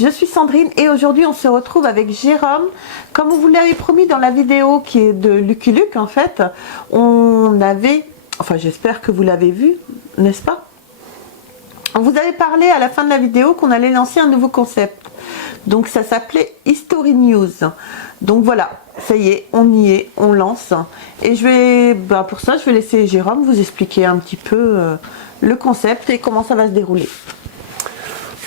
je suis Sandrine et aujourd'hui on se retrouve avec Jérôme. Comme vous l'avez promis dans la vidéo qui est de Lucky Luke en fait, on avait, enfin j'espère que vous l'avez vu, n'est-ce pas? On vous avait parlé à la fin de la vidéo qu'on allait lancer un nouveau concept. Donc ça s'appelait History News. Donc voilà, ça y est, on y est, on lance. Et je vais, pour ça, je vais laisser Jérôme vous expliquer un petit peu le concept et comment ça va se dérouler.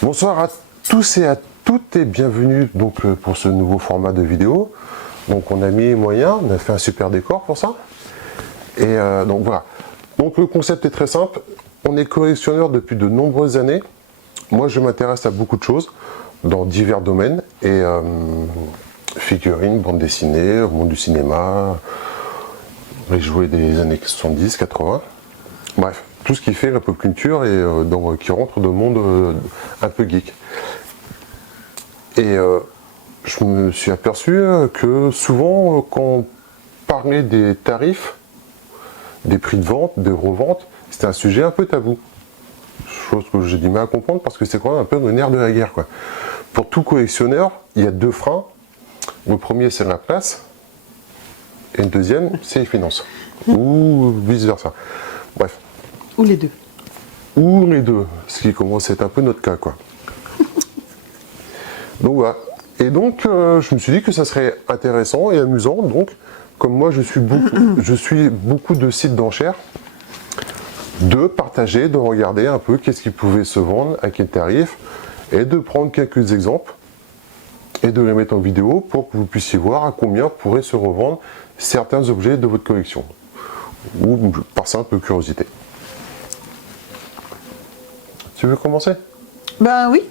Bonsoir à tous et à toutes et bienvenue donc pour ce nouveau format de vidéo. Donc on a mis les moyens, on a fait un super décor pour ça. Et donc voilà. Donc le concept est très simple. On est collectionneur depuis de nombreuses années. Moi je m'intéresse à beaucoup de choses dans divers domaines et figurines, bande dessinée, monde du cinéma, les jouets des années 70, 80. Bref, tout ce qui fait la pop culture et qui rentre dans le monde un peu geek. Et je me suis aperçu que souvent, quand on parlait des tarifs, des prix de vente, de revente, c'était un sujet un peu tabou. Chose que j'ai du mal à comprendre parce que c'est quand même un peu le nerf de la guerre, quoi. Pour tout collectionneur, il y a deux freins. Le premier, c'est la place. Et le deuxième, c'est les finances. Ou vice-versa. Bref. Ou les deux. Ou les deux. Ce qui commence à être un peu notre cas, quoi. Donc voilà. Et donc, je me suis dit que ça serait intéressant et amusant. Donc, comme moi, je suis beaucoup de sites d'enchères, de partager, de regarder un peu qu'est-ce qui pouvait se vendre, à quel tarif, et de prendre quelques exemples et de les mettre en vidéo pour que vous puissiez voir à combien pourraient se revendre certains objets de votre collection, ou par simple curiosité. Tu veux commencer? Ben oui,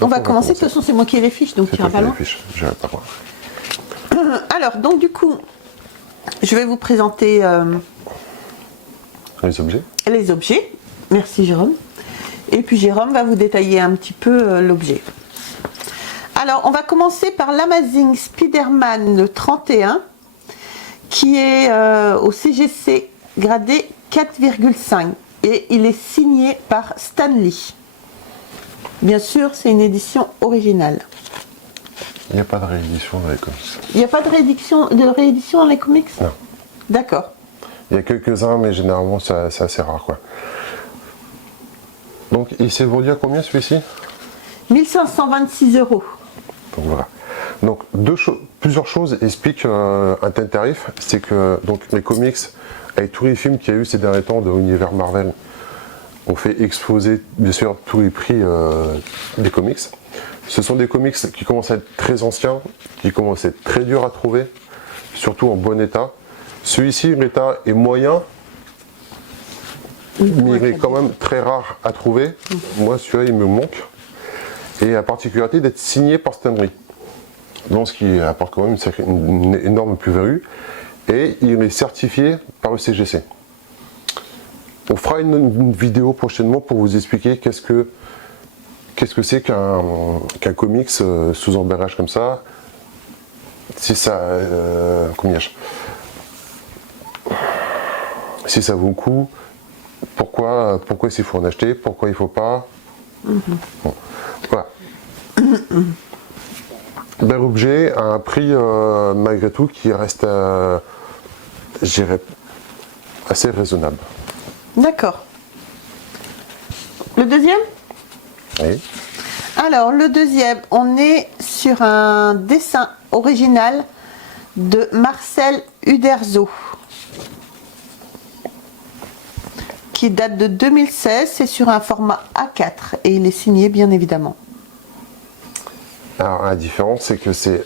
on va commencer. De toute façon, c'est moi qui ai les fiches, donc tu iras pas loin. J'irai pas loin. Alors, donc du coup, je vais vous présenter les objets. Les objets. Merci Jérôme. Et puis Jérôme va vous détailler un petit peu l'objet. Alors, on va commencer par l'Amazing Spider-Man 31, qui est au CGC gradé 4,5 et il est signé par Stan Lee. Bien sûr, c'est une édition originale. Il n'y a pas de réédition dans les comics. Il n'y a pas de réédition dans les comics? Non. D'accord. Il y a quelques-uns, mais généralement, c'est assez rare, quoi. Donc, il s'est vendu à combien, celui-ci? 1526 €. Donc, voilà. Donc, plusieurs choses expliquent un tel tarif. C'est que donc, les comics, avec tous les films qu'il y a eu ces derniers temps de l'univers Marvel, ont fait exploser, bien sûr, tous les prix des comics. Ce sont des comics qui commencent à être très anciens, qui commencent à être très durs à trouver, surtout en bon état. Celui-ci, l'état est moyen, mais il est quand même très rare à trouver. Moi, celui-là, il me manque. Et la particularité d'être signé par Stan Lee. Donc, ce qui apporte quand même une énorme plus-value. Et il est certifié par le CGC. On fera une vidéo prochainement pour vous expliquer qu'est-ce que c'est qu'un comics sous emballage comme ça. Si ça... si ça vaut le coup, pourquoi s'il faut en acheter, pourquoi il ne faut pas. Bon. Voilà. Bel objet à un prix malgré tout qui reste, je dirais, assez raisonnable. D'accord. Le deuxième? Oui. Alors, le deuxième, on est sur un dessin original de Marcel Uderzo, qui date de 2016, c'est sur un format A4 et il est signé bien évidemment. Alors la différence c'est que c'est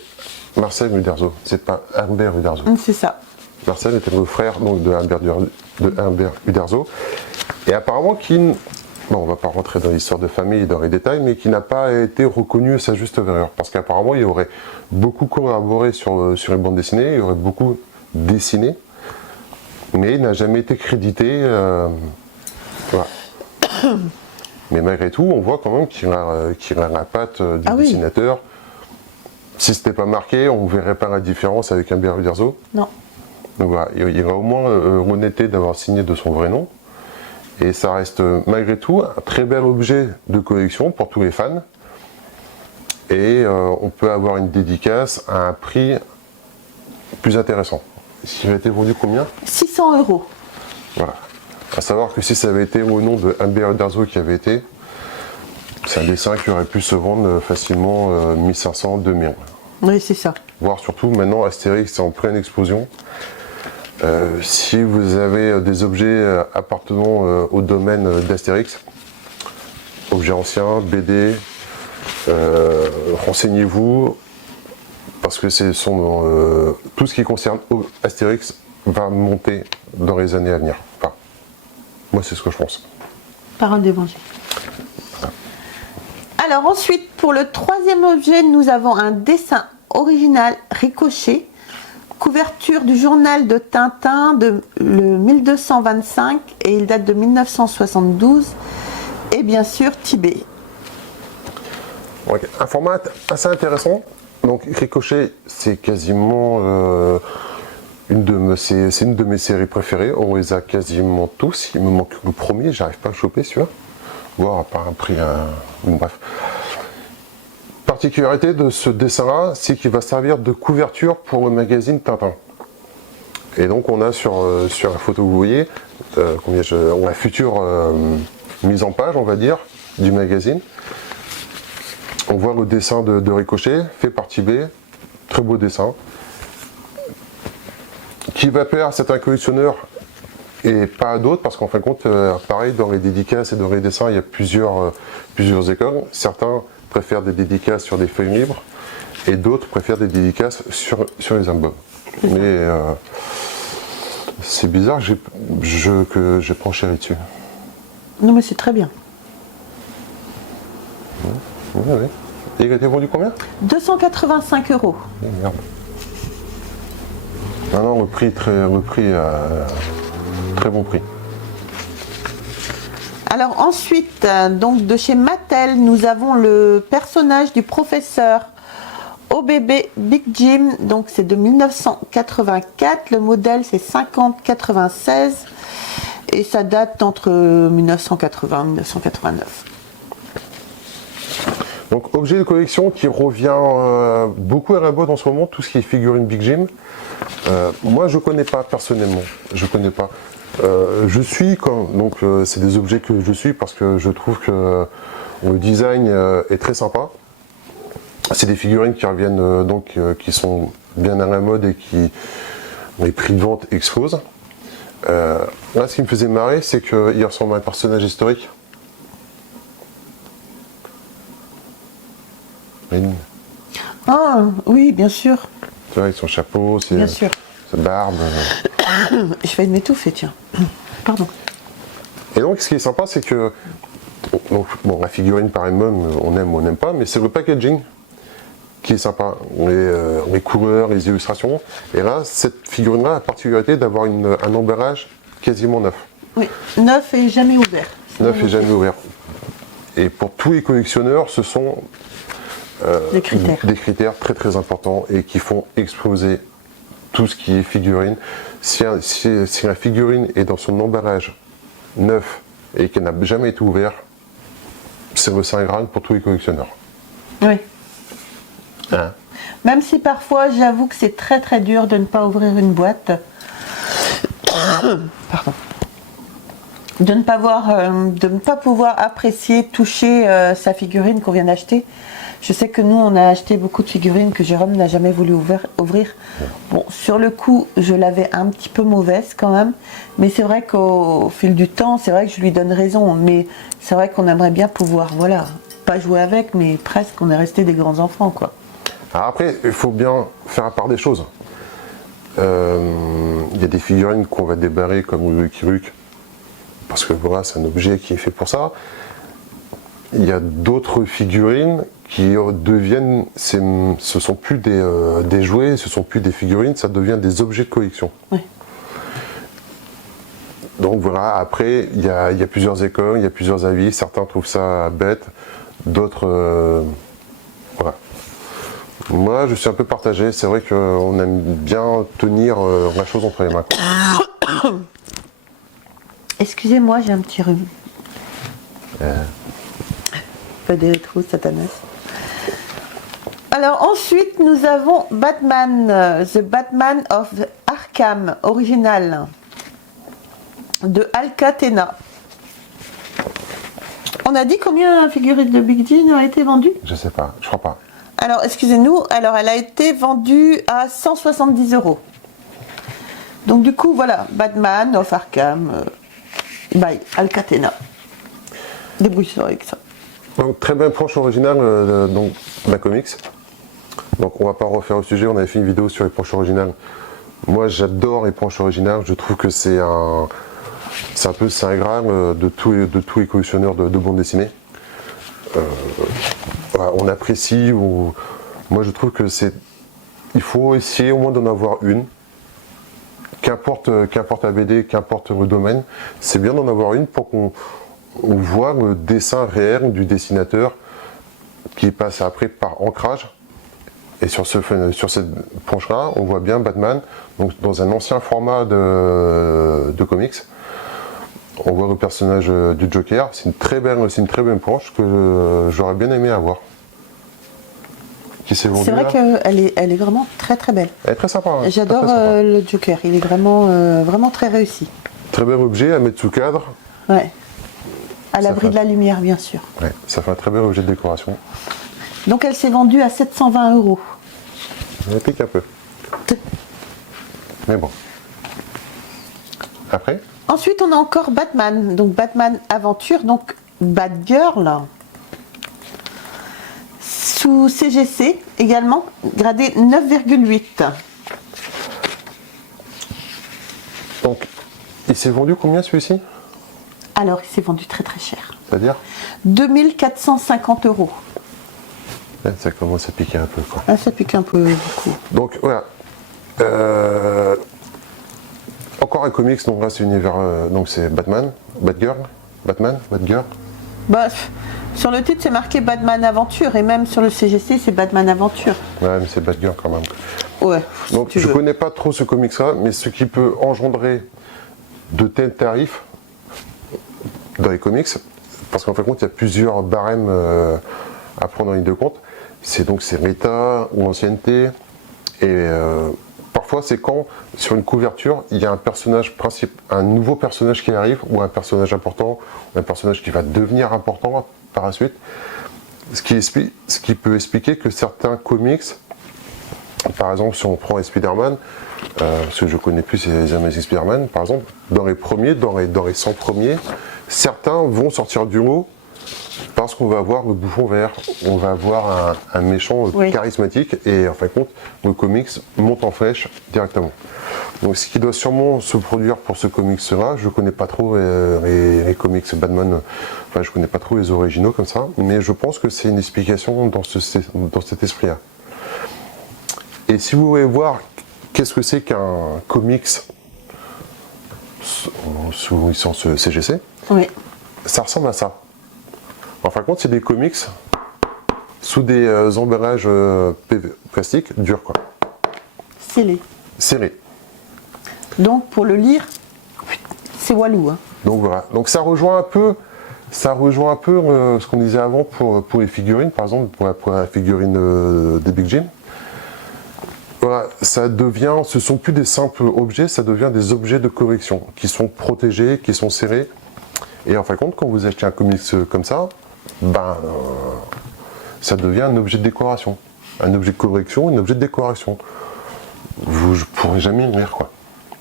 Marcel Uderzo, c'est pas Humbert Uderzo. C'est ça. Marcel était le frère donc, de Humbert Uderzo et apparemment qui, bon, on va pas rentrer dans l'histoire de famille et dans les détails, mais qui n'a pas été reconnu à sa juste valeur parce qu'apparemment il aurait beaucoup collaboré sur les bandes dessinées, il aurait beaucoup dessiné, mais il n'a jamais été crédité. Voilà. Mais malgré tout, on voit quand même qu'il a la patte du dessinateur. Si ce n'était pas marqué, on ne verrait pas la différence avec Humbert Uderzo. Non. Donc voilà, il a au moins l'honnêteté d'avoir signé de son vrai nom. Et ça reste malgré tout un très bel objet de collection pour tous les fans. et on peut avoir une dédicace à un prix plus intéressant. Il a été vendu combien? 600 €. Voilà. À savoir que si ça avait été au nom de Humbert Uderzo qui avait été, c'est un dessin qui aurait pu se vendre facilement 1500, 2000. Oui, c'est ça. Voire surtout maintenant Astérix est en pleine explosion. Si vous avez des objets appartenant au domaine d'Astérix, objets anciens, BD, renseignez-vous parce que tout ce qui concerne Astérix va monter dans les années à venir. Enfin, moi c'est ce que je pense. Parole d'évangile. Alors ensuite, pour le troisième objet, nous avons un dessin original Ricochet, couverture du journal de Tintin de le 1225 et il date de 1972 et bien sûr Tibet. Okay. Un format assez intéressant. Donc Ricochet, c'est quasiment une de mes séries préférées. On les a quasiment tous. Il me manque le premier, j'arrive pas à le choper celui-là. Voire à part un prix. Bref. Particularité de ce dessin-là, c'est qu'il va servir de couverture pour le magazine Tintin. Et donc on a sur la photo que vous voyez, la future mise en page, on va dire, du magazine. On voit le dessin de Ricochet, fait par Tibet, très beau dessin, qui va plaire à certains collectionneurs et pas à d'autres, parce qu'en fin de compte, pareil, dans les dédicaces et dans les dessins, il y a plusieurs écoles. Certains préfèrent des dédicaces sur des feuilles libres, et d'autres préfèrent des dédicaces sur les albums. Mais c'est bizarre que j'ai pas enchéri dessus. Non mais c'est très bien. Oui. Et il a été vendu combien? 285 €. Oh, merde. Non, le prix, très bon prix. Alors ensuite, donc de chez Mattel, nous avons le personnage du professeur OBB Big Jim, donc c'est de 1984, le modèle c'est 5096 et ça date entre 1980 et 1989. Donc objet de collection qui revient beaucoup à la mode en ce moment, tout ce qui est figurine Big Jim. Moi je connais pas personnellement, je connais pas. C'est des objets que je suis parce que je trouve que le design est très sympa. C'est des figurines qui reviennent qui sont bien à la mode et qui les prix de vente explosent. Là ce qui me faisait marrer c'est qu'il ressemble à un personnage historique. Ah oui, bien sûr. Tu vois, avec son chapeau, sa barbe. Je vais m'étouffer, tiens. Pardon. Et donc, ce qui est sympa, c'est que la figurine par elle-même, on aime ou on n'aime pas, mais c'est le packaging qui est sympa. Les couleurs, les illustrations. Et là, cette figurine-là a la particularité d'avoir un emballage quasiment neuf. Oui, neuf et jamais ouvert. Neuf et jamais ouvert. Et pour tous les collectionneurs, ce sont des critères très très importants et qui font exploser tout ce qui est figurine. Si la figurine est dans son emballage neuf et qu'elle n'a jamais été ouverte, c'est le Saint Graal pour tous les collectionneurs. Oui. Hein? Même si parfois j'avoue que c'est très très dur de ne pas ouvrir une boîte. Pardon. De ne pas pouvoir apprécier, toucher sa figurine qu'on vient d'acheter. Je sais que nous, on a acheté beaucoup de figurines que Jérôme n'a jamais voulu ouvrir. Bon, sur le coup, je l'avais un petit peu mauvaise quand même. Mais c'est vrai qu'au fil du temps, c'est vrai que je lui donne raison. Mais c'est vrai qu'on aimerait bien pouvoir, voilà, pas jouer avec, mais presque, on est resté des grands enfants, quoi. Alors après, il faut bien faire la part des choses. Il y a des figurines qu'on va débarrer comme le Lucky Luke, parce que voilà, c'est un objet qui est fait pour ça. Il y a d'autres figurines qui deviennent, ce sont plus des jouets, ce sont plus des figurines, ça devient des objets de collection. Oui. Donc voilà, après, il y a plusieurs écoles, il y a plusieurs avis, certains trouvent ça bête, d'autres... voilà. Moi, je suis un peu partagé, c'est vrai qu'on aime bien tenir la chose entre les mains. Excusez-moi, j'ai un petit rhume. Pas des rétros, Satanas. Alors ensuite, nous avons Batman, The Batman of Arkham, original, de Alcatena. On a dit combien la figurine de Big Jean a été vendue? Je sais pas, je crois pas. Alors, excusez-nous, alors elle a été vendue à 170 €. Donc du coup, voilà, Batman of Arkham, by Alcatena. Débrouille-toi avec ça. Donc très belle planche originale donc, de la comics. Donc on va pas refaire le sujet, on avait fait une vidéo sur les planches originales. Moi j'adore les planches originales, je trouve que c'est un peu Saint Graal de tous les collectionneurs de bande dessinée. Voilà, on apprécie, moi je trouve que il faut essayer au moins d'en avoir une. Qu'importe la BD, qu'importe le domaine, c'est bien d'en avoir une pour qu'on voit le dessin réel du dessinateur qui passe après par ancrage. Et sur cette planche-là, on voit bien Batman, donc dans un ancien format de comics. On voit le personnage du Joker. C'est une très belle planche que j'aurais bien aimé avoir. C'est vrai qu'elle est vraiment très très belle. Elle est très sympa. Hein. J'adore le Joker, il est vraiment très réussi. Très bel objet à mettre sous cadre. Ouais. À l'abri de la lumière, bien sûr. Ouais, ça fait un très bel objet de décoration. Donc elle s'est vendue à 720 €. Elle pique un peu. Mais bon. Après? Ensuite, on a encore Batman. Donc Batman Aventure, donc Batgirl. Sous CGC également, gradé 9,8. Donc, il s'est vendu combien celui-ci? Alors, il s'est vendu très très cher. C'est-à-dire 2450 €. Ouais, ça commence à piquer un peu, quoi. Ah, ça pique un peu beaucoup. Donc, voilà. Encore un comics, donc là c'est univers, donc c'est Batman, Batgirl, Batman, Batgirl. Bah, sur le titre c'est marqué Batman Aventure et même sur le CGC c'est Batman Aventure. Ouais, mais c'est Batgirl quand même. Ouais. Donc je connais pas trop ce comics-là, mais ce qui peut engendrer de tels tarifs dans les comics, parce qu'en fin de compte il y a plusieurs barèmes à prendre en ligne de compte. C'est l'état ou l'ancienneté et parfois c'est quand sur une couverture il y a un nouveau personnage qui arrive ou un personnage important, ou un personnage qui va devenir important par la suite, ce qui peut expliquer que certains comics, par exemple si on prend Spider-Man, ce que je connais plus c'est les Amazing Spider-Man par exemple, dans les 100 premiers, certains vont sortir du lot parce qu'on va avoir le bouffon vert, on va avoir un méchant charismatique et en fin de compte le comics monte en flèche directement. Donc ce qui doit sûrement se produire pour ce comics là, je connais pas trop les comics Batman, enfin je connais pas trop les originaux comme ça, mais je pense que c'est une explication dans cet esprit là. Et si vous voulez voir qu'est-ce que c'est qu'un comics sous licence CGC, oui. Ça ressemble à ça. En fin de compte, c'est des comics sous des emballages plastique durs, quoi. Scellé. Serrés. Donc pour le lire, c'est walou. Hein. Donc voilà. Donc ça rejoint un peu ce qu'on disait avant pour les figurines, par exemple pour la figurine des Big Jim. Voilà, ce sont plus des simples objets, ça devient des objets de collection qui sont protégés, qui sont serrés. Et en fin de compte, quand vous achetez un comics comme ça, ça devient un objet de décoration. Un objet de collection, un objet de décoration. Vous ne pourrez jamais le lire, quoi.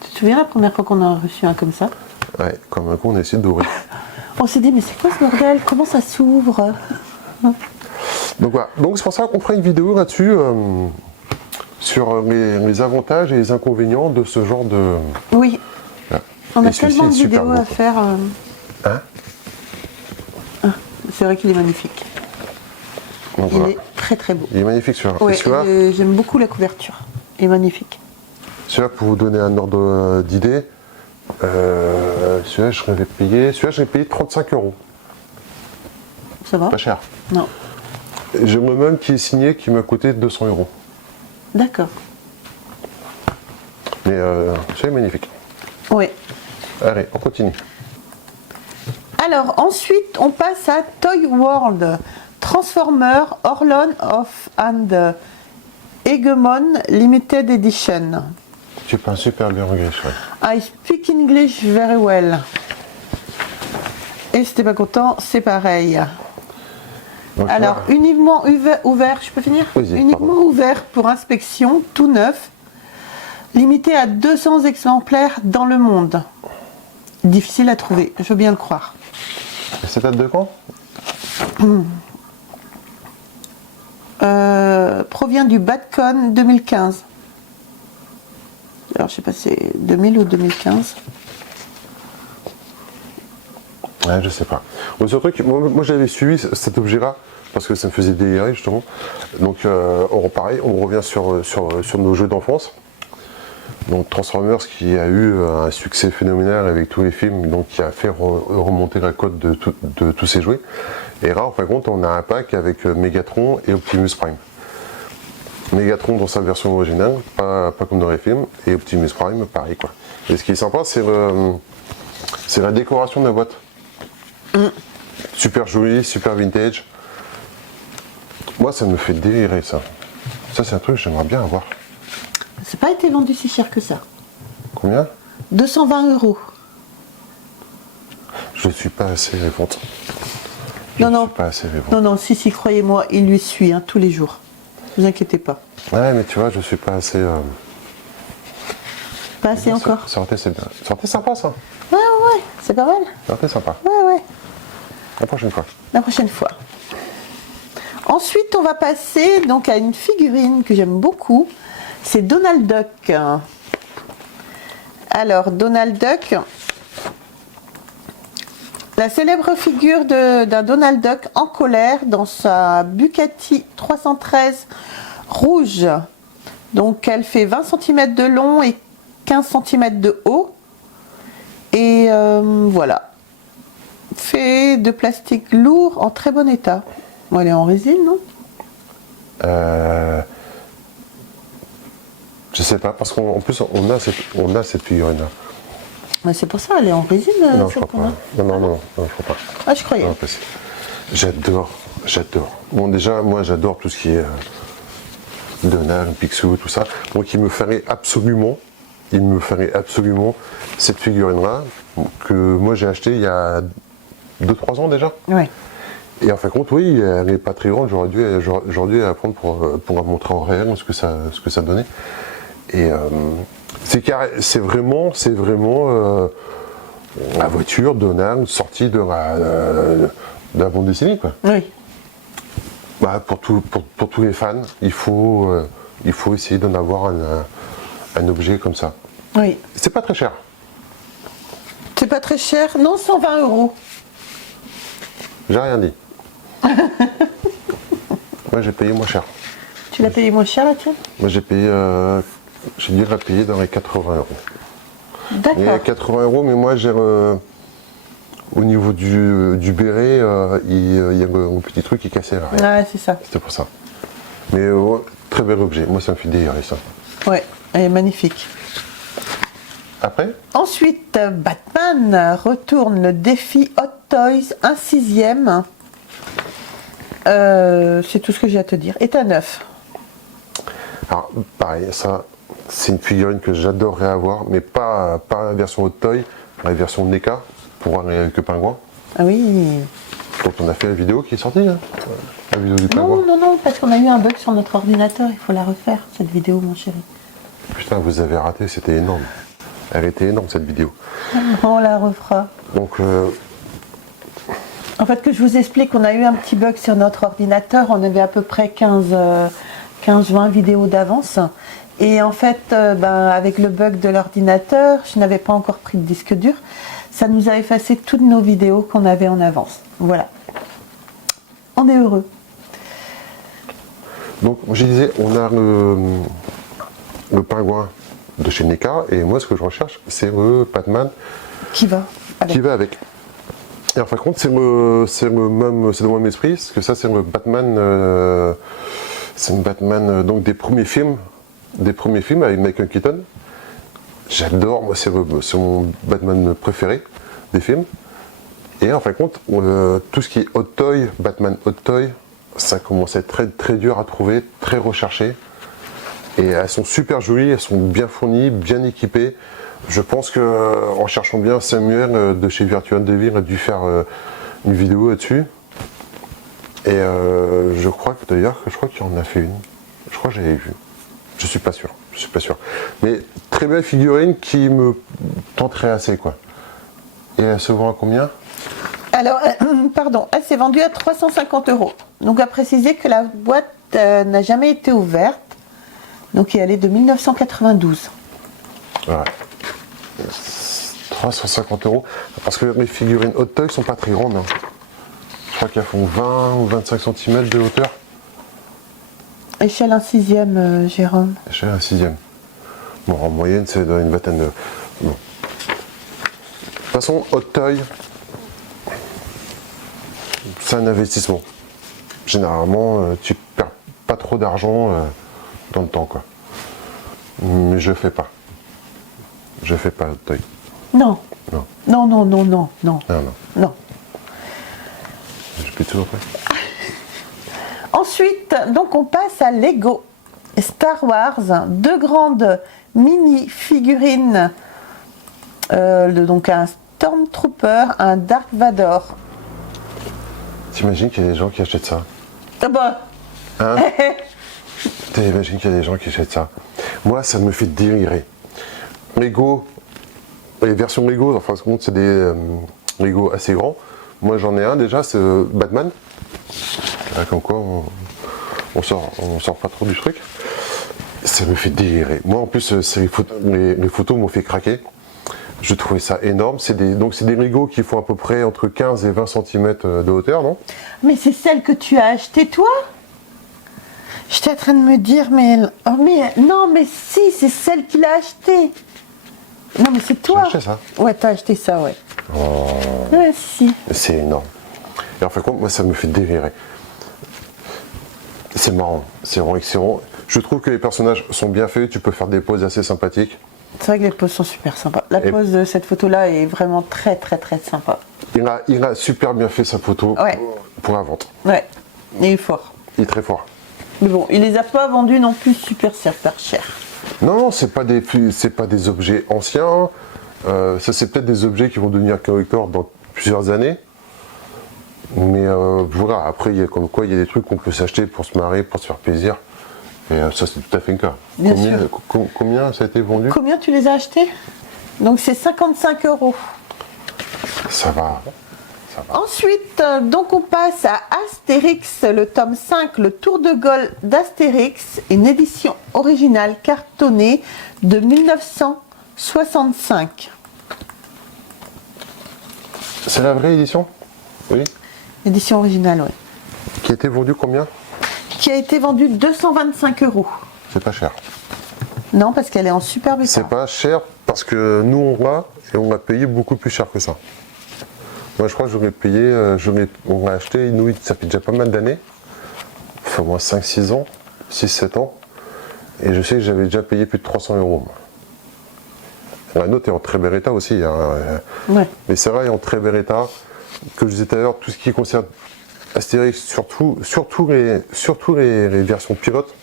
Tu te souviens la première fois qu'on a reçu un comme ça? Ouais, comme un coup, on a essayé d'ouvrir. On s'est dit, mais c'est quoi ce bordel? Comment ça s'ouvre? Donc voilà, donc c'est pour ça qu'on fera une vidéo là-dessus, sur les avantages et les inconvénients de ce genre de... Oui. Voilà. On a tellement de vidéos à faire. Hein? C'est vrai qu'il est magnifique. Donc, il voilà. est très très beau. Il est magnifique celui-là. Ouais, celui-là, j'aime beaucoup la couverture. Il est magnifique. celui-là, pour vous donner un ordre d'idée, celui-là je l'ai payé 35 €. Ça va? Pas cher. Non. J'ai moi-même qui est signé qui m'a coûté 200 €. D'accord. Mais celui-là est magnifique. Oui. Allez, on continue. Alors ensuite, on passe à Toy World. Transformer Orlon of and Hegemon Limited Edition. Tu parles super bien anglais, ouais. I speak English very well. Et si t'es pas content, c'est pareil. Donc, Alors, là, uniquement ouvert, je peux finir? Vas-y, Uniquement pardon. ouvert pour inspection, tout neuf, limité à 200 exemplaires dans le monde. Difficile à trouver, je veux bien le croire. ça date de quand? Provient du Badcon 2015. Alors, je sais pas si c'est 2000 ou 2015. Ouais, je sais pas. Le seul truc, moi j'avais suivi cet objet-là parce que ça me faisait délirer justement. Donc on revient sur nos jeux d'enfance. Donc Transformers qui a eu un succès phénoménal avec tous les films, donc qui a fait remonter la cote de tous ces jouets. Et là, en fin de compte, on a un pack avec Megatron et Optimus Prime. Megatron dans sa version originale, pas comme dans les films, et Optimus Prime, pareil quoi. Et ce qui est sympa, c'est la décoration de la boîte. Super joli, super vintage. Moi, ça me fait délirer ça. Ça, c'est un truc que j'aimerais bien avoir. Ça n'a pas été vendu si cher que ça. Combien? 220 €. Je suis pas assez rêvante. Non, Pas assez rêvante. non, si, croyez-moi, il lui suit hein, tous les jours. Ne vous inquiétez pas. Ouais, mais tu vois, je suis pas assez. Pas assez encore. Ça aurait été sympa ça. Ouais, c'est pas mal. Ça aurait été sympa. Ouais. La prochaine fois. La prochaine fois. Ensuite, on va passer donc à une figurine que j'aime beaucoup. C'est Donald Duck. Alors, Donald Duck, la célèbre figure d'un Donald Duck en colère dans sa Bugatti 313 rouge. Donc, elle fait 20 cm de long et 15 cm de haut. Et voilà. Fait de plastique lourd en très bon état. Bon, elle est en résine, non? Je sais pas, parce qu'en plus on a cette figurine-là. Mais c'est pour ça, elle est en résine. Non, je celle crois qu'on a. pas. Non, je crois pas. Ah, je croyais. Non, pas si. J'adore. Bon, déjà, moi, j'adore tout ce qui est Donald, Picsou, tout ça. Donc, il me ferait absolument cette figurine-là que moi j'ai acheté il y a 2-3 ans déjà. Ouais. Et en fin de compte, oui, elle n'est pas très grande. J'aurais dû la prendre pour la montrer en réel ce que ça donnait. Et c'est vraiment la voiture Donald sortie de la bande dessinée, quoi. Oui. Bah, pour tous les fans, il faut essayer d'en avoir un objet comme ça. Oui. C'est pas très cher. C'est pas très cher. Non, 120 €. J'ai rien dit. Moi j'ai payé moins cher. Tu l'as payé moins cher, la tienne? Moi j'ai payé, j'ai dû la payer dans les 80 €. D'accord. Mais 80 €, mais moi j'ai au niveau du béret, il y a un petit truc qui cassait l'arrière. Ouais, c'est ça. C'était pour ça. Mais très bel objet. Moi ça me fait délirer ça. Ouais, elle est magnifique. Après, Ensuite, Batman retourne le défi Hot Toys, un 6e. C'est tout ce que j'ai à te dire. Et à 9. alors pareil, ça c'est une figurine que j'adorerais avoir, mais pas la version Hot Toy, la version NECA pour aller avec le pingouin. Ah oui. Donc on a fait la vidéo qui est sortie là. La vidéo du pingouin. Non, parce qu'on a eu un bug sur notre ordinateur. Il faut la refaire, cette vidéo, mon chéri. Putain, vous avez raté, c'était énorme. Elle était énorme cette vidéo. On la refera. Donc En fait, que je vous explique, on a eu un petit bug sur notre ordinateur. On avait à peu près 15-20 vidéos d'avance. Et en fait, avec le bug de l'ordinateur, je n'avais pas encore pris de disque dur. Ça nous a effacé toutes nos vidéos qu'on avait en avance. Voilà. On est heureux. donc je disais, on a le pingouin de chez NECA, et moi ce que je recherche, c'est le Batman Qui va avec. qui va avec. Et en fin de compte, c'est le même esprit, parce que ça c'est le Batman, donc des premiers films avec Michael Keaton. J'adore, moi c'est mon Batman préféré des films. Et en fin de compte, tout ce qui est Hot Toy, Batman Hot Toy, ça commence à être très, très dur à trouver, très recherché. Et elles sont super jolies, elles sont bien fournies, bien équipées. Je pense qu'en cherchant bien, Samuel de chez Virtual Devir a dû faire une vidéo là-dessus. Et je crois qu'il en a fait une. Je crois que j'avais vu. Je suis pas sûr. Mais très belle figurine qui me tenterait assez, quoi. Et elle se vend à combien? Alors, pardon, elle s'est vendue à 350 €. Donc, à préciser que la boîte n'a jamais été ouverte. Donc, elle est de 1992. Ouais. 350 €. Parce que mes figurines Hot Toys sont pas très grandes. Hein. Je crois qu'elles font 20 ou 25 cm de hauteur. Échelle 1/6, Jérôme. Échelle 1/6. Bon, en moyenne, c'est dans une vingtaine de... Bon. De toute façon, Hot Toy, c'est un investissement. Généralement, tu perds pas trop d'argent dans le temps, quoi. Mais je fais pas. Je fais pas Hot Toy. Non. Non. Non, non, non, non, non. Non, non. Non. Je peux tout après. Ensuite, donc on passe à Lego Star Wars, 2 grandes mini figurines, donc un Stormtrooper, un Dark Vador. T'imagines qu'il y a des gens qui achètent ça? Ah bah. Hein? T'imagines qu'il y a des gens qui achètent ça? Moi, ça me fait délirer. Lego, les versions Lego, en fin de compte, c'est des Lego assez grands. Moi, j'en ai un déjà, c'est Batman. Comme quoi, on sort pas trop du truc. Ça me fait délirer. Moi, en plus, les photos m'ont fait craquer. Je trouvais ça énorme. Donc, c'est des Lego qui font à peu près entre 15 et 20 cm de hauteur, non? Mais c'est celle que tu as achetée, toi? J'étais en train de me dire, mais... Oh, mais non, mais si, c'est celle qu'il a achetée. Non, mais c'est toi. J'ai acheté ça. Ouais, t'as acheté ça, ouais. Oh. Ouais, si. C'est énorme. Et en fin de compte, moi, ça me fait délirer. C'est marrant. C'est vraiment excellent. Je trouve que les personnages sont bien faits. Tu peux faire des poses assez sympathiques. C'est vrai que les poses sont super sympas. La pose de cette photo-là est vraiment très, très, très sympa. Il a super bien fait sa photo pour la vente. Ouais, il est fort. Il est très fort. Mais bon, il les a pas vendus non plus super cher. Non, c'est pas des objets anciens. Ça, c'est peut-être des objets qui vont devenir collector dans plusieurs années. Mais voilà, après, il y a comme quoi, il y a des trucs qu'on peut s'acheter pour se marrer, pour se faire plaisir. Et ça, c'est tout à fait le cas. Bien sûr. Combien ça a été vendu? Combien tu les as achetés? Donc c'est 55 €. Ça va. Ensuite, donc on passe à Astérix, le tome 5, le Tour de Gaulle d'Astérix, une édition originale cartonnée de 1965. C'est la vraie édition? Oui. Édition originale, oui. Qui a été vendue combien? Qui a été vendue 225 €. C'est pas cher. Non, parce qu'elle est en superbe état. C'est pas cher parce que nous on l'a et on l'a payé beaucoup plus cher que ça. Moi je crois que j'aurais payé, on l'a acheté, nous ça fait déjà pas mal d'années, enfin au moins 5-6 ans, 6-7 ans, et je sais que j'avais déjà payé plus de 300 €. Moi. La note est en très bel état aussi, hein. Ouais. Mais c'est vrai, en très bel état, comme je disais tout à l'heure, tout ce qui concerne Astérix, surtout les versions pilotes.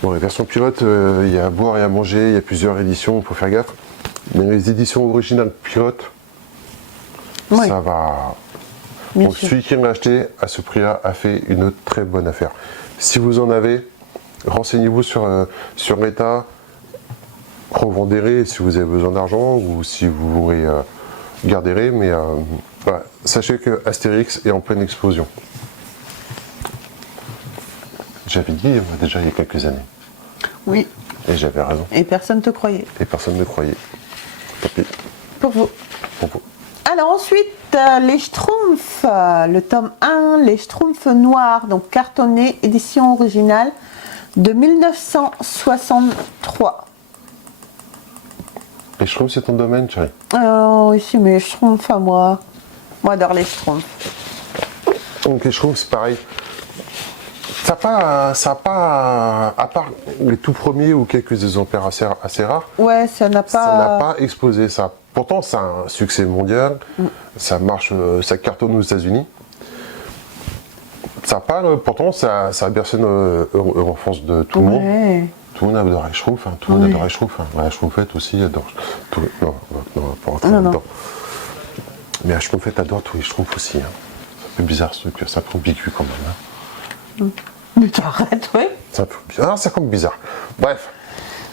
Bon, les versions pilotes, il y a à boire et à manger, il y a plusieurs éditions, il faut faire gaffe. Mais les éditions originales pilotes, Oui. ça va. Bien Donc sûr. celui qui l'a acheté à ce prix-là a fait une très bonne affaire. Si vous en avez, renseignez-vous sur l'état, revendez-les si vous avez besoin d'argent ou si vous voulez garder, mais voilà. Sachez que Astérix est en pleine explosion. J'avais dit moi, déjà il y a quelques années. Oui, Et j'avais raison. et personne ne te croyait. Et personne ne croyait. Tant pis Pour vous. pour vous. Alors ensuite, les Schtroumpfs, le tome 1, les Schtroumpfs noirs, donc cartonné, édition originale de 1963. Les Schtroumpfs, c'est ton domaine, chérie. Ici, mes Schtroumpfs à moi. Moi, j'adore les Schtroumpfs. Donc les Schtroumpfs, c'est pareil. Ça n'a pas, à part les tout premiers ou quelques exemplaires assez rares, Ouais, ça n'a ça n'a pas... pas explosé. Ça. Pourtant, c'est un succès mondial. Ça marche, ça cartonne aux États-Unis. Ça parle, pourtant ça a bercé l'enfance de tout le monde. Ouais. Tout le monde adore Schtroumpf, hein. Tout le monde adore Schtroumpf. Hein. Ouais, Schtroumpfette aussi adore. Non, pas rentrer là-dedans. Mais Schtroumpfette adore tous les Schtroumpfs aussi. Hein. C'est un peu bizarre ce truc, c'est un peu ambigu quand même. Hein. Mais t'arrêtes, ouais. C'est un peu bizarre. Ah, c'est comme bizarre. Bref,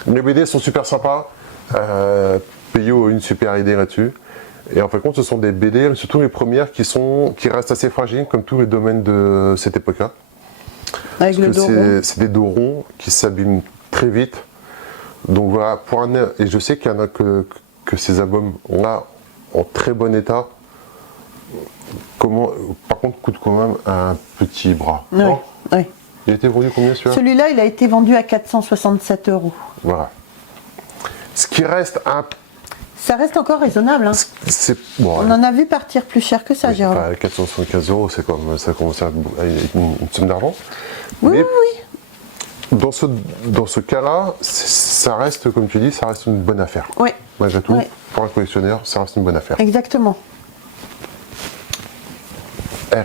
les BD sont super sympas. Peyo a une super idée là-dessus. Et en fin de compte, ce sont des BD, surtout les premières, qui restent assez fragiles, comme tous les domaines de cette époque-là. Avec le dos rond. C'est des dos ronds qui s'abîment très vite. Donc voilà, et je sais qu'il y en a que ces albums là en très bon état. Par contre, coûte quand même un petit bras. Oui, Oh, oui. il a été vendu combien celui-là? Celui-là, il a été vendu à 467 €. Voilà. Ce qui reste un... Ça reste encore raisonnable. Hein. Bon, on en a vu partir plus cher que ça, Jérôme. 475 €, c'est comme ça commence à une somme d'argent. Oui, mais oui. Dans ce cas-là, ça reste, comme tu dis, ça reste une bonne affaire. Oui. Malgré tout, Oui. pour un collectionneur, ça reste une bonne affaire. Exactement.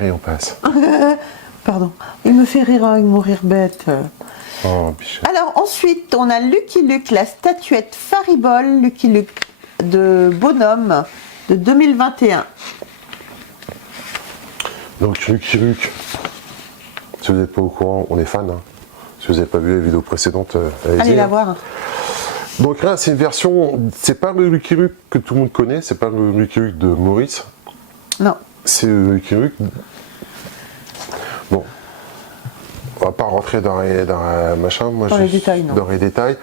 Et on passe. Pardon. Il me fait rire avec mon rire bête. Oh, Bichette. Alors ensuite, on a Lucky Luke, la statuette Faribol, Lucky Luke de Bonhomme de 2021. Donc Lucky Luke, si vous n'êtes pas au courant, on est fan. Hein. Si vous n'avez pas vu les vidéos précédentes, allez la voir. Donc là, c'est une version, c'est pas le Lucky Luke que tout le monde connaît, c'est pas le Lucky Luke de Maurice. Non. C'est le Lucky Luke. Bon, on va pas rentrer dans les machins. Moi, dans les détails, non. Dans les détails.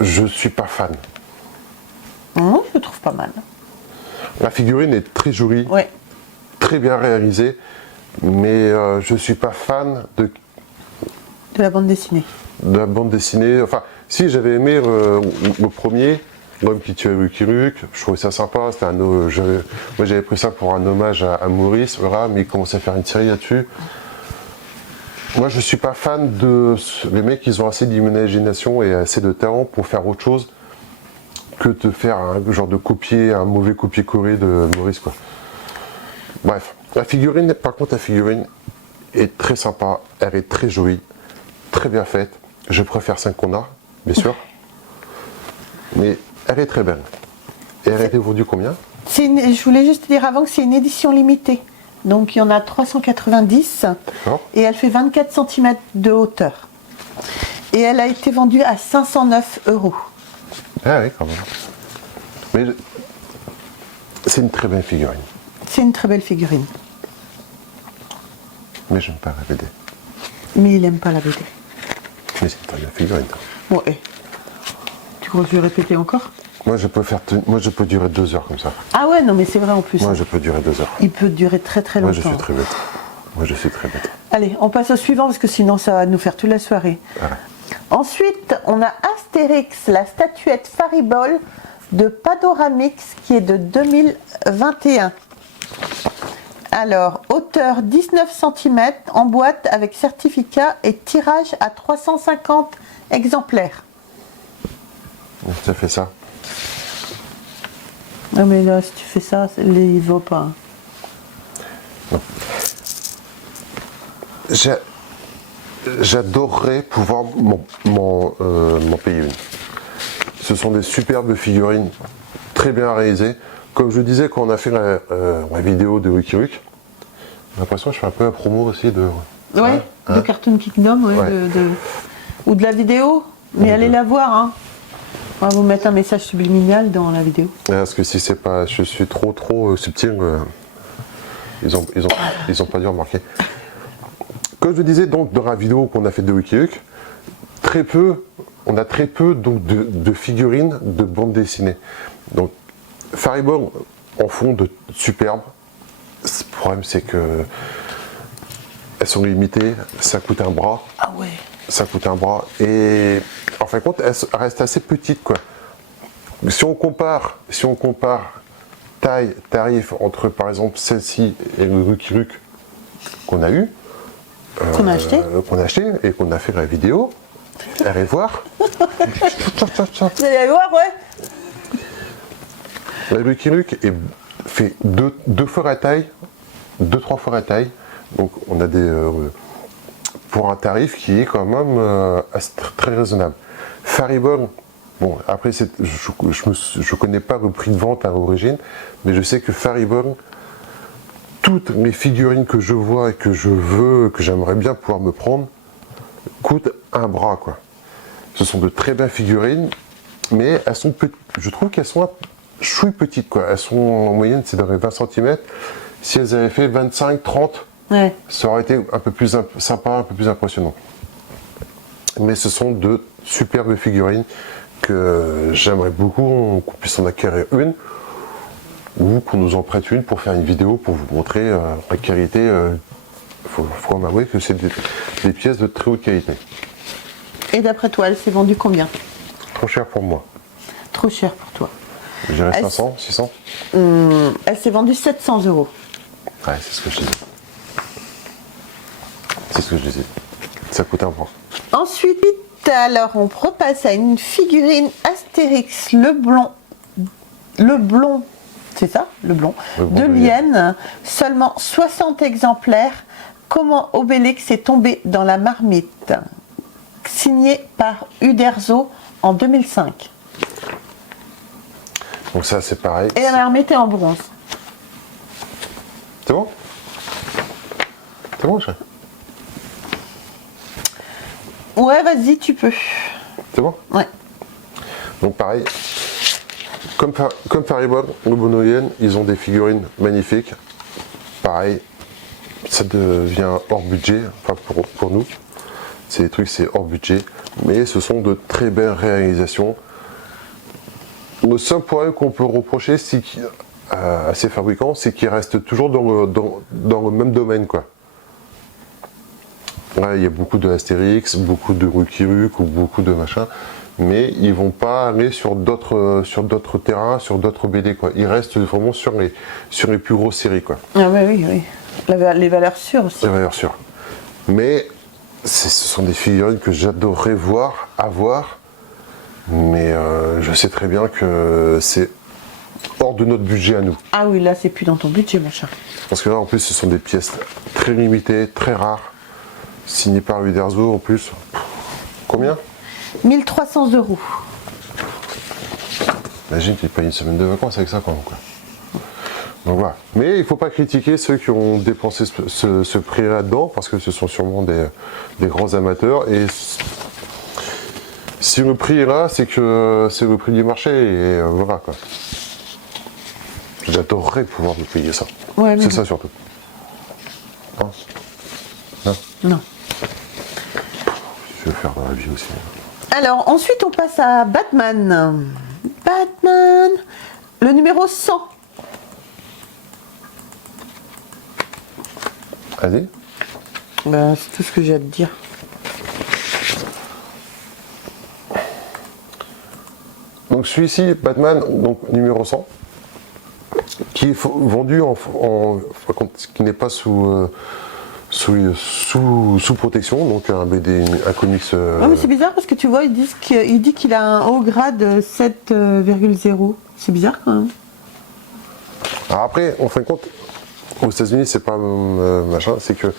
Je suis pas fan. Non, je le trouve pas mal. La figurine est très jolie, Ouais. très bien réalisée, mais je suis pas fan de la bande dessinée. De la bande dessinée. Enfin, si j'avais aimé le premier, L'homme qui tuait Lucky Luke, je trouvais ça sympa. C'était moi, j'avais pris ça pour un hommage à Maurice, voilà, mais il commençait à faire une série là-dessus. Moi, je suis pas fan de... Les mecs, ils ont assez d'imagination et assez de talent pour faire autre chose que de faire un genre de un mauvais copier-coller de Maurice, quoi. Bref. La figurine, par contre, la figurine est très sympa. Elle est très jolie, très bien faite. Je préfère celle qu'on a, bien sûr. Mais elle est très belle. Et elle a été vendue combien ? Je voulais juste dire avant que c'est une édition limitée. Donc il y en a 390 et elle fait 24 cm de hauteur. Et elle a été vendue à 509 €. Ah oui, quand même. Mais c'est une très belle figurine. C'est une très belle figurine. Mais j'aime pas la BD. Mais il n'aime pas la BD. Mais c'est une très belle figurine. Bon, tu crois que je vais répéter encore ? Moi je peux durer 2 heures comme ça. Ah ouais, non mais c'est vrai en plus. Moi je peux durer 2 heures. Il peut durer très très longtemps. Moi je suis très bête. Moi je suis très bête. Allez, on passe au suivant parce que sinon ça va nous faire toute la soirée. Voilà. Ensuite, on a Astérix, la statuette Faribol de Padoramix qui est de 2021. Alors, hauteur 19 cm en boîte avec certificat et tirage à 350 exemplaires. Ça fait ça. Non mais là, si tu fais ça, il ne vaut pas. Non. J'adorerais pouvoir m'en payer une. Ce sont des superbes figurines, très bien réalisées. Comme je disais, quand on a fait la vidéo de Lucky Luke, j'ai l'impression que je fais un peu la promo aussi de... Ouais, de Cartoon Kingdom, ouais, ouais. Ou de la vidéo. Mais allez la voir, hein. On va vous mettre un message subliminal dans la vidéo. Parce que si c'est pas, je suis trop subtil, ils ont pas dû remarquer. Comme je disais donc dans la vidéo qu'on a fait de Lucky Luke, on a très peu donc de figurines de bande dessinée. Donc Faribol en font de superbes. Le problème c'est que elles sont limitées, ça coûte un bras. Ah ouais. Ça coûte un bras et en fin de compte elles restent assez petites quoi. Si on compare taille, tarif entre par exemple celle-ci et le Lucky Luke qu'on a eu, qu'on a acheté et qu'on a fait la vidéo, allez voir. Vous allez voir, ouais. Le Lucky Luke fait deux fois la taille 2-3 fois la taille. Donc on a des pour un tarif qui est quand même très raisonnable. Faribault, bon après je connais pas le prix de vente à l'origine, mais je sais que Faribault, toutes mes figurines que je vois et que je veux, que j'aimerais bien pouvoir me prendre, coûtent un bras quoi. Ce sont de très belles figurines, mais elles sont petites. Je trouve qu'elles sont chouilles petites quoi. Elles sont en moyenne c'est dans les 20 cm. Si elles avaient fait 25-30, ouais, ça aurait été un peu plus sympa, un peu plus impressionnant. Mais ce sont de superbes figurines que j'aimerais beaucoup qu'on puisse en acquérir une ou qu'on nous en prête une pour faire une vidéo pour vous montrer la qualité. Faut en avouer que c'est des pièces de très haute qualité. Et d'après toi, elle s'est vendue combien? Trop cher pour moi. Trop cher pour toi. Je dirais 500, 600. Elle s'est vendue 700 €. Ouais, c'est ce que je disais. C'est ce que je disais. Ça coûte un bras. Ensuite, alors on repasse à une figurine Astérix le blond, c'est ça, le blond, de Lienne, seulement 60 exemplaires. Comment Obélix est tombé dans la marmite, signé par Uderzo en 2005. Donc ça c'est pareil. Et la marmite est en bronze. C'est bon? C'est bon, ça? Ouais, vas-y, tu peux. C'est bon? Ouais. Donc pareil, comme Faribault, le Bonoyen, ils ont des figurines magnifiques. Pareil, ça devient hors budget, enfin pour nous. C'est des trucs, c'est hors budget. Mais ce sont de très belles réalisations. Le seul problème qu'on peut reprocher à ces fabricants, c'est qu'ils restent toujours dans le même domaine, quoi. Ouais, il y a beaucoup de Astérix, beaucoup de Lucky Luke ou beaucoup de machin, mais ils vont pas aller sur d'autres terrains, sur d'autres BD, quoi. Ils restent vraiment sur les plus grosses séries, quoi. Ah oui, oui. Les valeurs sûres aussi. Les valeurs sûres. Mais ce sont des figurines que j'adorerais avoir, mais je sais très bien que c'est hors de notre budget à nous. Ah oui, là c'est plus dans ton budget, mon chat. Parce que là en plus ce sont des pièces très limitées, très rares, signées par Uderzo en plus. Combien? 1300 €. Imagine tu payes une semaine de vacances avec ça quand même, quoi. Donc voilà. Mais il ne faut pas critiquer ceux qui ont dépensé ce prix là-dedans, parce que ce sont sûrement des grands amateurs. Et si le prix est là, c'est que c'est le prix du marché, et voilà quoi. J'adorerais pouvoir me payer ça. Ouais, c'est ça surtout. Hein? Non. Non. Je vais faire dans la vie aussi. Alors ensuite on passe à Batman. Batman, le numéro 100. Vas-y. Bah, c'est tout ce que j'ai à te dire. Donc celui-ci, Batman, donc numéro 100, qui est vendu qui n'est pas sous protection, donc un BD, un comics. Ouais, mais c'est bizarre parce que tu vois, il dit qu'il a un haut grade 7,0. C'est bizarre quand même. Alors après, en fin de compte, aux États-Unis, c'est pas machin, c'est que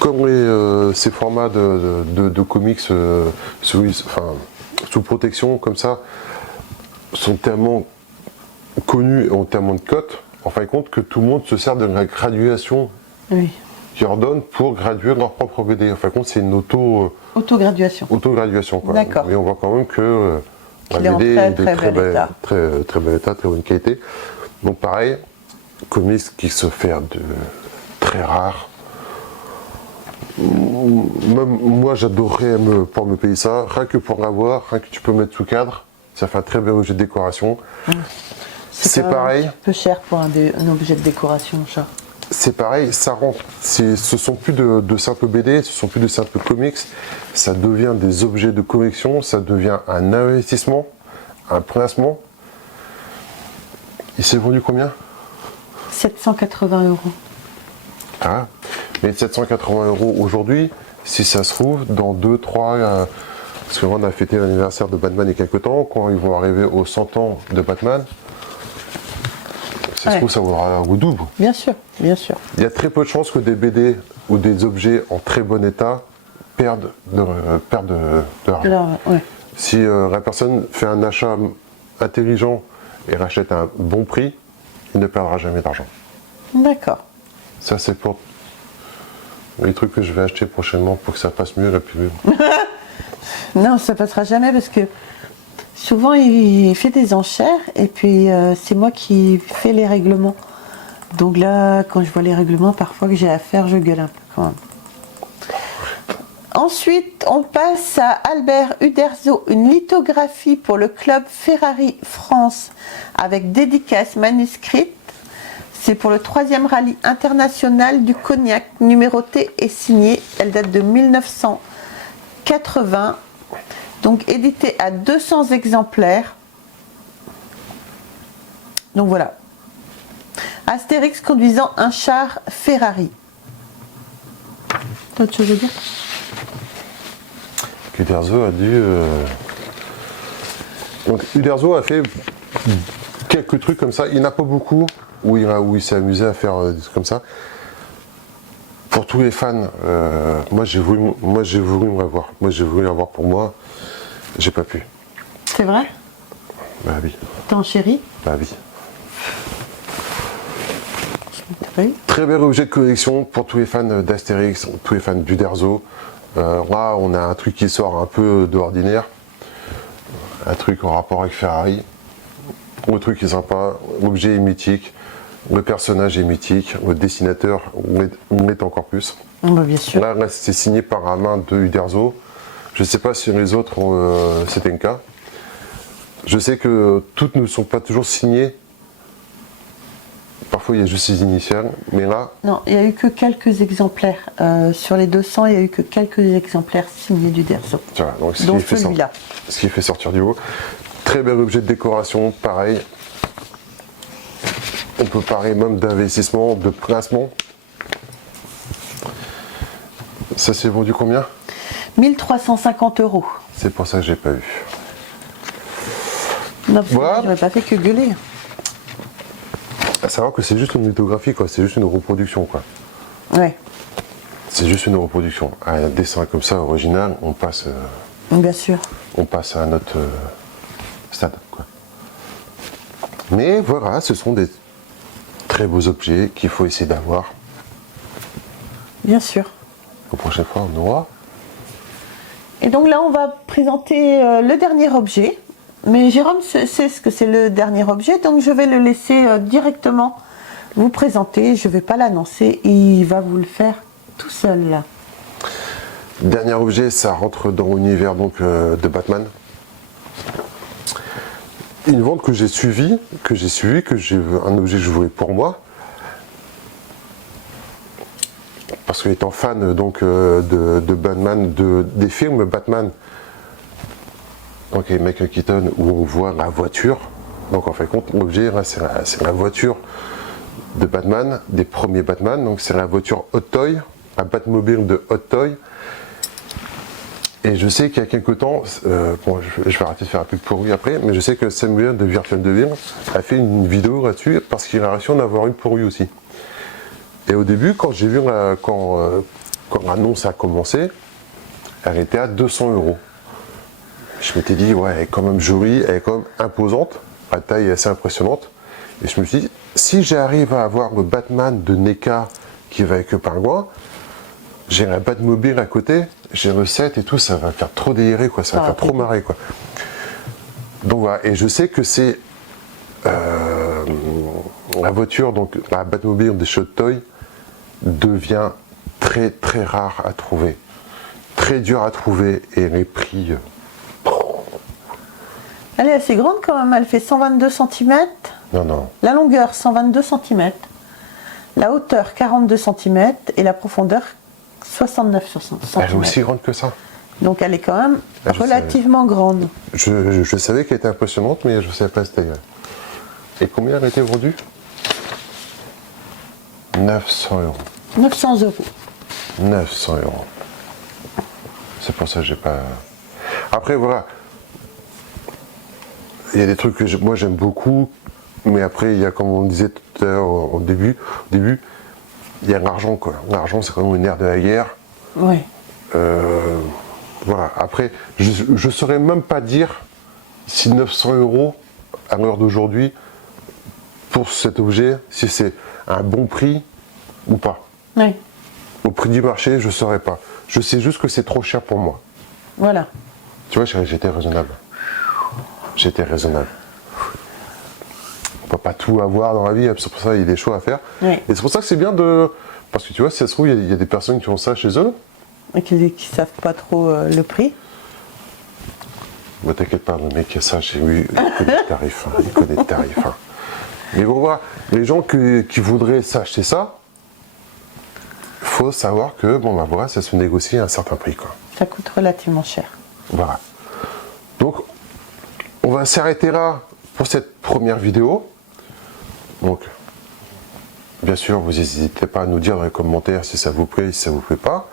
comme ces formats de comics sous protection comme ça sont tellement connus et ont tellement de cotes, en fin de compte, que tout le monde se sert de la graduation. Oui. Qui leur donne pour graduer leur propre BD. En fin de compte, c'est une autograduation. Autograduation, quoi. D'accord. Mais on voit quand même que la BD est de très bel état, très bonne qualité. Donc pareil, comics qui se fait de très rare. Même moi, j'adorerais pouvoir me payer ça, rien que pour l'avoir, rien que tu peux mettre sous cadre. Ça fait un très bel objet de décoration. C'est pareil. Un peu cher pour un objet de décoration, chat. C'est pareil, ça rentre. Ce sont plus de simples BD, ce sont plus de simples comics. Ça devient des objets de collection, ça devient un investissement, un placement. Il s'est vendu combien? 780 €. Ah, mais 780 € aujourd'hui, si ça se trouve, dans 2-3... parce que on a fêté l'anniversaire de Batman il y a quelques temps, quand ils vont arriver aux 100 ans de Batman, ça se trouve, ça vaudra au double. Bien sûr, bien sûr. Il y a très peu de chances que des BD ou des objets en très bon état perdent de l'argent. Alors, ouais. Si la personne fait un achat intelligent et rachète à un bon prix, il ne perdra jamais d'argent. D'accord. Ça, c'est pour les trucs que je vais acheter prochainement pour que ça passe mieux la pub. Non, ça passera jamais parce que souvent il fait des enchères et puis c'est moi qui fais les règlements. Donc là, quand je vois les règlements, parfois que j'ai à faire, je gueule un peu quand même. Ensuite, on passe à Albert Uderzo, une lithographie pour le club Ferrari France avec dédicace manuscrite. C'est pour le 3e rallye international du Cognac, numéroté et signé. Elle date de 1980, donc édité à 200 exemplaires. Donc voilà. Astérix conduisant un char Ferrari. T'as autre chose à dire? Uderzo a dû... Donc Uderzo a fait quelques trucs comme ça. Il n'y en a pas beaucoup où il s'est amusé à faire des trucs comme ça. Pour tous les fans, moi j'ai voulu me l'avoir. Moi j'ai voulu l'avoir pour moi. J'ai pas pu. C'est vrai? Bah oui. T'en chérie? Bah oui. Oui. Très bel objet de collection pour tous les fans d'Astérix, tous les fans d'Uderzo. Là, on a un truc qui sort un peu de l'ordinaire. Un truc en rapport avec Ferrari. Le truc est sympa, l'objet est mythique, le personnage est mythique, le dessinateur l'est encore plus. Bah, bien sûr. Là c'est signé par la main de Uderzo. Je ne sais pas si les autres c'était le cas. Je sais que toutes ne sont pas toujours signées. Parfois il y a juste les initiales, mais là... Non, il n'y a eu que quelques exemplaires. Sur les 200, il n'y a eu que quelques exemplaires signés d'Uderzo. Voilà, donc Donc celui-là. Ce qui fait sortir du haut. Très bel objet de décoration, pareil. On peut parler même d'investissement, de placement. Ça s'est vendu combien? 1350 €. C'est pour ça que j'ai pas eu. Non, parce que Voilà. j'aurais pas fait que gueuler. À savoir que c'est juste une lithographie, quoi. C'est juste une reproduction, quoi. Ouais, C'est juste une reproduction. Un dessin comme ça, original, on passe bien sûr. à notre stade, quoi. Mais voilà, ce sont des très beaux objets qu'il faut essayer d'avoir. Bien sûr. La prochaine fois, on aura. Et donc là, on va présenter le dernier objet. Mais Jérôme sait ce que c'est le dernier objet, donc je vais le laisser directement vous présenter. Je ne vais pas l'annoncer, il va vous le faire tout seul là. Dernier objet, ça rentre dans l'univers donc de Batman. Une vente que j'ai suivie, que j'ai un objet que je voulais pour moi. Parce que étant fan donc de Batman, des films Batman, donc avec Michael Keaton, où on voit la voiture. Donc en fait compte, l'objet c'est la voiture de Batman, des premiers Batman. Donc c'est la voiture Hot Toy, un Batmobile de Hot Toy. Et je sais qu'il y a quelques temps, bon, je vais arrêter de faire un peu pour lui après, mais je sais que Samuel de Virtual Devil a fait une vidéo là-dessus parce qu'il a réussi à en avoir une pour lui aussi. Et au début, quand j'ai vu quand l'annonce a commencé, elle était à 200 €. Je m'étais dit, ouais, elle est quand même jolie, elle est quand même imposante, la taille est assez impressionnante. Et je me suis dit, si j'arrive à avoir le Batman de NECA qui va avec le pingouin, j'ai un Batmobile à côté, j'ai le 7 et tout, ça va faire trop délirer, quoi, ça va faire trop marrer, quoi. Donc voilà, et je sais que c'est la voiture, donc la Batmobile de Hot Toy, devient très très rare à trouver, très dur à trouver, et les prix... Elle est assez grande quand même, elle fait 122 cm. Non, non. La longueur 122 cm, la hauteur 42 cm et la profondeur 69 cm. Elle est aussi grande que ça. Donc elle est quand même Ah, je relativement grande. Je savais qu'elle était impressionnante, mais je ne savais pas cette taille. Et combien elle a été vendue? 900 €. 900 €. 900 €. C'est pour ça que j'ai pas... Après, voilà. Il y a des trucs que moi j'aime beaucoup, mais après, il y a, comme on disait tout à l'heure au début, il y a l'argent, quoi. L'argent, c'est quand même une ère de la guerre. Oui. Voilà. Après, je ne saurais même pas dire si 900 € à l'heure d'aujourd'hui pour cet objet, si c'est un bon prix ou pas. Oui. Au prix du marché, je ne saurais pas. Je sais juste que c'est trop cher pour moi. Voilà. Tu vois, j'étais raisonnable. J'étais raisonnable. On ne peut pas tout avoir dans la vie, c'est pour ça qu'il y a des choix à faire. Oui. Et c'est pour ça que c'est bien de... Parce que tu vois, si ça se trouve, il y a des personnes qui ont ça chez eux. Et qui ne savent pas trop le prix. Ne t'inquiète pas, le mec qui a ça chez lui, il connaît les tarifs. Il connaît les tarifs. Mais bon, voilà, les gens qui voudraient s'acheter ça, il faut savoir que, bon, bah voilà, ça se négocie à un certain prix, quoi. Ça coûte relativement cher. Voilà. Donc, on va s'arrêter là pour cette première vidéo. Donc, bien sûr, vous n'hésitez pas à nous dire dans les commentaires si ça vous plaît, si ça vous plaît pas.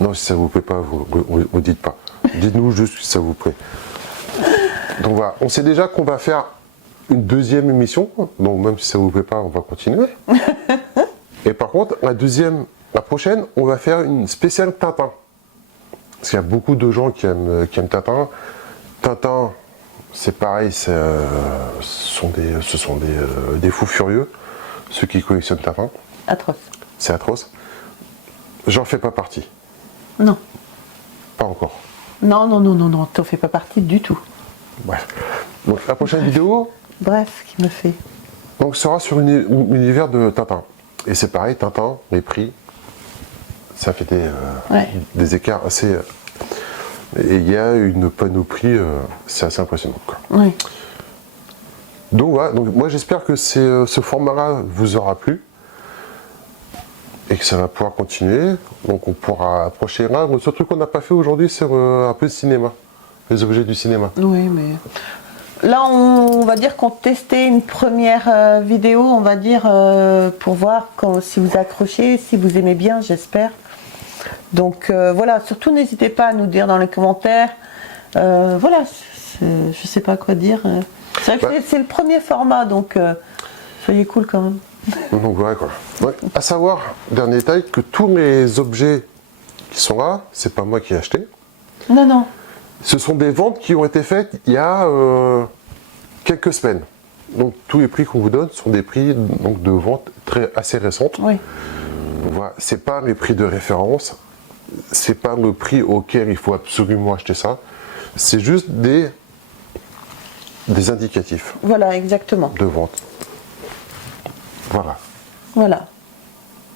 Non, si ça vous plaît pas, vous dites pas. Dites-nous juste si ça vous plaît. Donc voilà, on sait déjà qu'on va faire une deuxième émission. Donc même si ça vous plaît pas, on va continuer. Et par contre, la prochaine, on va faire une spéciale Tintin. Parce qu'il y a beaucoup de gens qui aiment Tintin. Tintin, c'est pareil, ce sont des fous furieux, ceux qui collectionnent Tintin. Atroce. C'est atroce. J'en fais pas partie. Non. Pas encore. Non, non, non, non, non, t'en fais pas partie du tout. Bref. Donc la prochaine vidéo, Bref, qui me fait. donc, sera sur un univers de Tintin. Et c'est pareil, Tintin, les prix, ça fait des écarts assez... et il y a une panoplie, c'est assez impressionnant, quoi. Oui. Donc voilà, donc, moi j'espère que ce format-là vous aura plu. Et que ça va pouvoir continuer. Donc on pourra approcher là. Le seul truc qu'on n'a pas fait aujourd'hui, c'est un peu de cinéma. Les objets du cinéma. Oui, mais... Là, on va dire qu'on testait une première vidéo, on va dire, pour voir si vous accrochez, si vous aimez bien, j'espère. Donc voilà, surtout n'hésitez pas à nous dire dans les commentaires. Voilà, je sais pas quoi dire. C'est vrai que c'est le premier format, donc soyez cool quand même. Donc voilà quoi. Ouais. À savoir, dernier détail, que tous les objets qui sont là, c'est pas moi qui ai acheté. Non, non. Ce sont des ventes qui ont été faites il y a quelques semaines. Donc tous les prix qu'on vous donne sont des prix donc, de vente assez récentes. Oui. Voilà. C'est pas les prix de référence, c'est pas le prix auquel il faut absolument acheter ça. C'est juste des indicatifs. Voilà, exactement. De vente. Voilà. Voilà.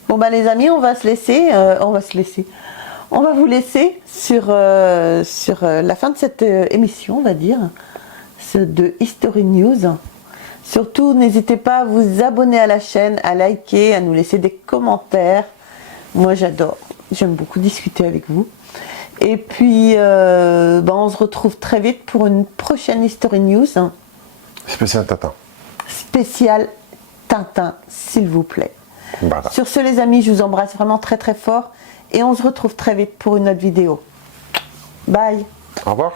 Bon bah les amis, on va se laisser. On va vous laisser sur la fin de cette émission, on va dire, de History News. Surtout, n'hésitez pas à vous abonner à la chaîne, à liker, à nous laisser des commentaires. Moi, j'adore. J'aime beaucoup discuter avec vous. Et puis, on se retrouve très vite pour une prochaine History News. Spécial Tintin. Spécial Tintin, s'il vous plaît. Voilà. Sur ce, les amis, je vous embrasse vraiment très très fort. Et on se retrouve très vite pour une autre vidéo. Bye. Au revoir.